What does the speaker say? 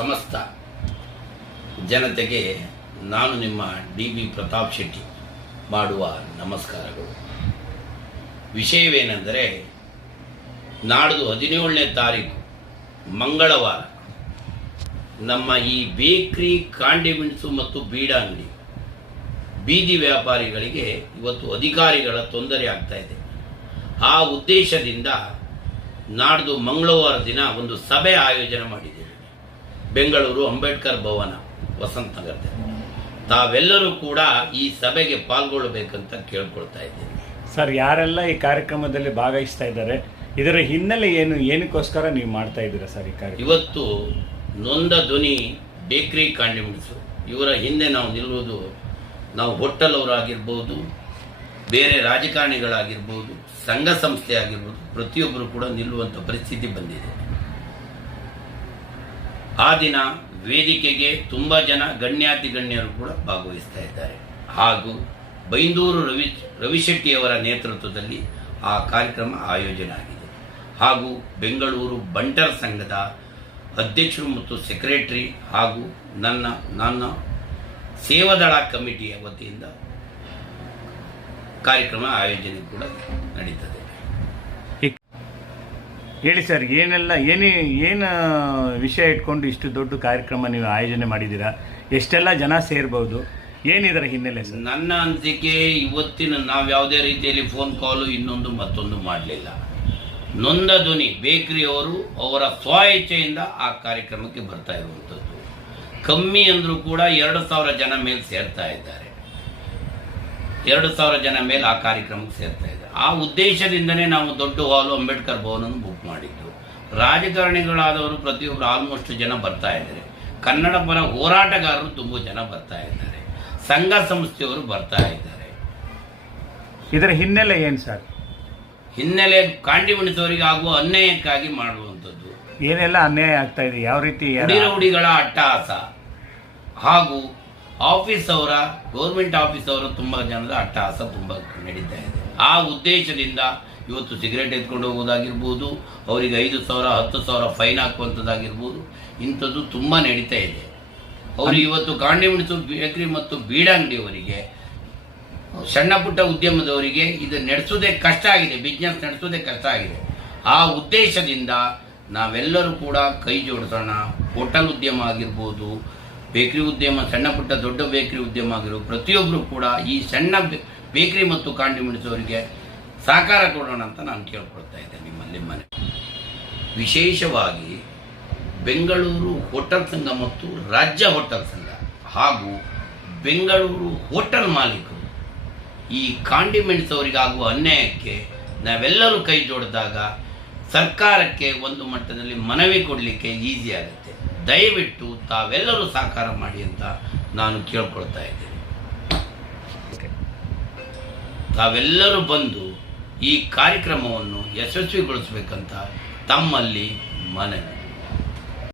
ಸಮಸ್ತ ಜನತೆಗೆ ನಾನು ನಿಮ್ಮ ಡಿ ಬಿ ಪ್ರತಾಪ್ ಶೆಟ್ಟಿ ಮಾಡುವ ನಮಸ್ಕಾರಗಳು. ವಿಷಯವೇನೆಂದರೆ, ನಾಡ್ದು ಹದಿನೇಳನೇ ತಾರೀಕು, ಮಂಗಳವಾರ, ನಮ್ಮ ಈ ಬೇಕ್ರಿ ಕಾಂಡಿಮೆಂಟ್ಸು ಮತ್ತು ಬೀಡ ಬೀದಿ ವ್ಯಾಪಾರಿಗಳಿಗೆ ಇವತ್ತು ಅಧಿಕಾರಿಗಳ ತೊಂದರೆ ಆಗ್ತಾ ಇದೆ. ಆ ಉದ್ದೇಶದಿಂದ ನಾಡ್ದು ಮಂಗಳವಾರ ದಿನ ಒಂದು ಸಭೆ ಆಯೋಜನೆ ಮಾಡಿದ್ದೇವೆ. ಬೆಂಗಳೂರು ಅಂಬೇಡ್ಕರ್ ಭವನ ವಸಂತ ನಗರದಲ್ಲಿ ತಾವೆಲ್ಲರೂ ಕೂಡ ಈ ಸಭೆಗೆ ಪಾಲ್ಗೊಳ್ಳಬೇಕಂತ ಕೇಳ್ಕೊಳ್ತಾ ಇದ್ದೀನಿ ಸರ್ ಯಾರೆಲ್ಲ ಈ ಕಾರ್ಯಕ್ರಮದಲ್ಲಿ ಭಾಗವಹಿಸ್ತಾ ಇದ್ದಾರೆ ಇದರ ಹಿನ್ನೆಲೆ ಏನು ಏನಕ್ಕೋಸ್ಕರ ನೀವು ಮಾಡ್ತಾ ಇದ್ದೀರಾ ಸರ್ ಈ ಕಾರ್ಯಕ್ರಮ? ಇವತ್ತು ನೊಂದ ಧ್ವನಿ ಬೇಕ್ರಿ ಕಾಂಡಿಮೆಂಟ್ಸು ಇವರ ಹಿಂದೆ ನಾವು ನಿಲ್ಲುವುದು ನಾವು ಹೋಟೆಲ್ ಅವರಾಗಿರ್ಬೋದು ಬೇರೆ ರಾಜಕಾರಣಿಗಳಾಗಿರ್ಬೋದು ಸಂಘ ಸಂಸ್ಥೆ ಆಗಿರ್ಬೋದು ಪ್ರತಿಯೊಬ್ಬರು ಕೂಡ ನಿಲ್ಲುವಂಥ ಪರಿಸ್ಥಿತಿ ಬಂದಿದೆ. ಆ ದಿನ ವೇದಿಕೆಗೆ ತುಂಬ ಜನ ಗಣ್ಯಾತಿ ಗಣ್ಯರು ಕೂಡ ಭಾಗವಹಿಸ್ತಾ ಇದ್ದಾರೆ. ಹಾಗೂ ಬೈಂದೂರು ರವಿ, ರವಿಶೆಟ್ಟಿಯವರ ನೇತೃತ್ವದಲ್ಲಿ ಆ ಕಾರ್ಯಕ್ರಮ ಆಯೋಜನೆ ಆಗಿದೆ. ಹಾಗೂ ಬೆಂಗಳೂರು ಬಂಟರ್ ಸಂಘದ ಅಧ್ಯಕ್ಷರು ಮತ್ತು ಸೆಕ್ರೆಟರಿ ಹಾಗೂ ನನ್ನ ನನ್ನ ಸೇವಾದಳ ಕಮಿಟಿಯ ವತಿಯಿಂದ ಕಾರ್ಯಕ್ರಮ ಆಯೋಜನೆ ಕೂಡ ನಡೀತದೆ. ಹೇಳಿ ಸರ್, ಏನೆಲ್ಲ, ಏನೇ, ಏನು ವಿಷಯ ಇಟ್ಕೊಂಡು ಇಷ್ಟು ದೊಡ್ಡ ಕಾರ್ಯಕ್ರಮ ನೀವು ಆಯೋಜನೆ ಮಾಡಿದ್ದೀರಾ? ಎಷ್ಟೆಲ್ಲ ಜನ ಸೇರ್ಬೋದು? ಏನಿದರ ಹಿನ್ನೆಲೆ ಸರ್? ನನ್ನ ಅನಿಸಿಕೆ ಇವತ್ತಿನ ನಾವು ಯಾವುದೇ ರೀತಿಯಲ್ಲಿ ಫೋನ್ ಕಾಲು ಇನ್ನೊಂದು ಮತ್ತೊಂದು ಮಾಡಲಿಲ್ಲ. ನೊಂದ ಧ್ವನಿ ಬೇಕರಿಯವರು ಅವರ ಸ್ವ ಆ ಕಾರ್ಯಕ್ರಮಕ್ಕೆ ಬರ್ತಾ ಇರುವಂಥದ್ದು. ಕಮ್ಮಿ ಅಂದರೂ ಕೂಡ ಎರಡು ಸಾವಿರ ಜನ ಮೇಲೆ ಸೇರ್ತಾ ಇದ್ದಾರೆ. ಎರಡು ಸಾವಿರ ಜನ ಮೇಲೆ ಆ ಕಾರ್ಯಕ್ರಮಕ್ಕೆ ಸೇರ್ತಾ ಇದ್ದಾರೆ. ಆ ಉದ್ದೇಶದಿಂದನೇ ನಾವು ದೊಡ್ಡ ಹಾಲು ಅಂಬೇಡ್ಕರ್ ಭವನನ್ನು ಬುಕ್ ಮಾಡಿದ್ದು. ರಾಜಕಾರಣಿಗಳಾದವರು ಪ್ರತಿಯೊಬ್ಬರು ಆಲ್ಮೋಸ್ಟ್ ಜನ ಬರ್ತಾ ಇದ್ದಾರೆ. ಕನ್ನಡ ಪರ ಹೋರಾಟಗಾರರು ತುಂಬ ಜನ ಬರ್ತಾ ಇದ್ದಾರೆ. ಸಂಘ ಸಂಸ್ಥೆಯವರು ಬರ್ತಾ ಇದ್ದಾರೆ. ಇದರ ಹಿನ್ನೆಲೆ ಏನು ಸರ್? ಹಿನ್ನೆಲೆ ಕಾಂಡಿಮೆಣಿಸವರಿಗೆ ಆಗುವ ಅನ್ಯಾಯಕ್ಕಾಗಿ ಮಾಡುವಂಥದ್ದು. ಏನೆಲ್ಲ ಅನ್ಯಾಯ ಆಗ್ತಾ ಇದೆ? ಯಾವ ರೀತಿ ಹುಡಿರೌಡಿಗಳ ಅಟ್ಟಹಾಸ. ಹಾಗೂ ಆಫೀಸ್ ಅವರ ಗೌರ್ಮೆಂಟ್ ಆಫೀಸ್ ಅವರ ತುಂಬ ಜನದ ಅಟ್ಟಹಾಸ ತುಂಬ ನಡೀತಾ ಇದೆ. ಆ ಉದ್ದೇಶದಿಂದ ಇವತ್ತು ಸಿಗರೇಟ್ ಎತ್ಕೊಂಡು ಹೋಗೋದಾಗಿರ್ಬೋದು ಅವರಿಗೆ ಐದು ಸಾವಿರ ಹತ್ತು ಸಾವಿರ ಫೈನ್ ಹಾಕುವಂಥದ್ದಾಗಿರ್ಬೋದು ಇಂಥದ್ದು ತುಂಬ ನಡೀತಾ ಇದೆ. ಅವರು ಇವತ್ತು ಕಾಂಡಿಮೆಣಿಸು ಬೇಕರಿ ಮತ್ತು ಬೀಡಂಗಡಿಯವರಿಗೆ ಸಣ್ಣ ಪುಟ್ಟ ಉದ್ಯಮದವರಿಗೆ ಇದು ನಡೆಸೋದೇ ಕಷ್ಟ ಆಗಿದೆ ಬಿಸ್ನೆಸ್ ನಡೆಸೋದೇ ಕಷ್ಟ ಆಗಿದೆ. ಆ ಉದ್ದೇಶದಿಂದ ನಾವೆಲ್ಲರೂ ಕೂಡ ಕೈ ಜೋಡಿಸೋಣ. ಹೋಟೆಲ್ ಉದ್ಯಮ ಆಗಿರ್ಬೋದು ಬೇಕರಿ ಉದ್ಯಮ ಸಣ್ಣ ಪುಟ್ಟ ದೊಡ್ಡ ಬೇಕರಿ ಉದ್ಯಮ ಆಗಿರೋ ಪ್ರತಿಯೊಬ್ಬರು ಕೂಡ ಈ ಸಣ್ಣ ಬೇಕರಿ ಮತ್ತು ಕಾಂಡಿಮೆಂಟ್ಸವರಿಗೆ ಸಹಕಾರ ಕೊಡೋಣ ಅಂತ ನಾನು ಕೇಳ್ಕೊಳ್ತಾ ಇದ್ದೇನೆ ನಿಮ್ಮಲ್ಲಿ ಮನೆ. ವಿಶೇಷವಾಗಿ ಬೆಂಗಳೂರು ಹೋಟೆಲ್ ಸಂಘ ಮತ್ತು ರಾಜ್ಯ ಹೋಟೆಲ್ ಸಂಘ ಹಾಗೂ ಬೆಂಗಳೂರು ಹೋಟೆಲ್ ಮಾಲೀಕರು ಈ ಕಾಂಡಿಮೆಂಟ್ಸ್ ಅವರಿಗಾಗುವ ಅನ್ಯಾಯಕ್ಕೆ ನಾವೆಲ್ಲರೂ ಕೈ ಜೋಡಿದಾಗ ಸರ್ಕಾರಕ್ಕೆ ಒಂದು ಮಟ್ಟದಲ್ಲಿ ಮನವಿ ಕೊಡಲಿಕ್ಕೆ ಈಸಿ ಆಗುತ್ತೆ. ದಯವಿಟ್ಟು ತಾವೆಲ್ಲರೂ ಸಹಕಾರ ಮಾಡಿ ಅಂತ ನಾನು ಕೇಳ್ಕೊಳ್ತಾ ಇದ್ದೇನೆ ತಾವೆಲ್ಲರೂ ಬಂದು ಈ ಕಾರ್ಯಕ್ರಮವನ್ನು ಯಶಸ್ವಿಗೊಳಿಸಬೇಕಂತ ತಮ್ಮಲ್ಲಿ ಮನವಿ.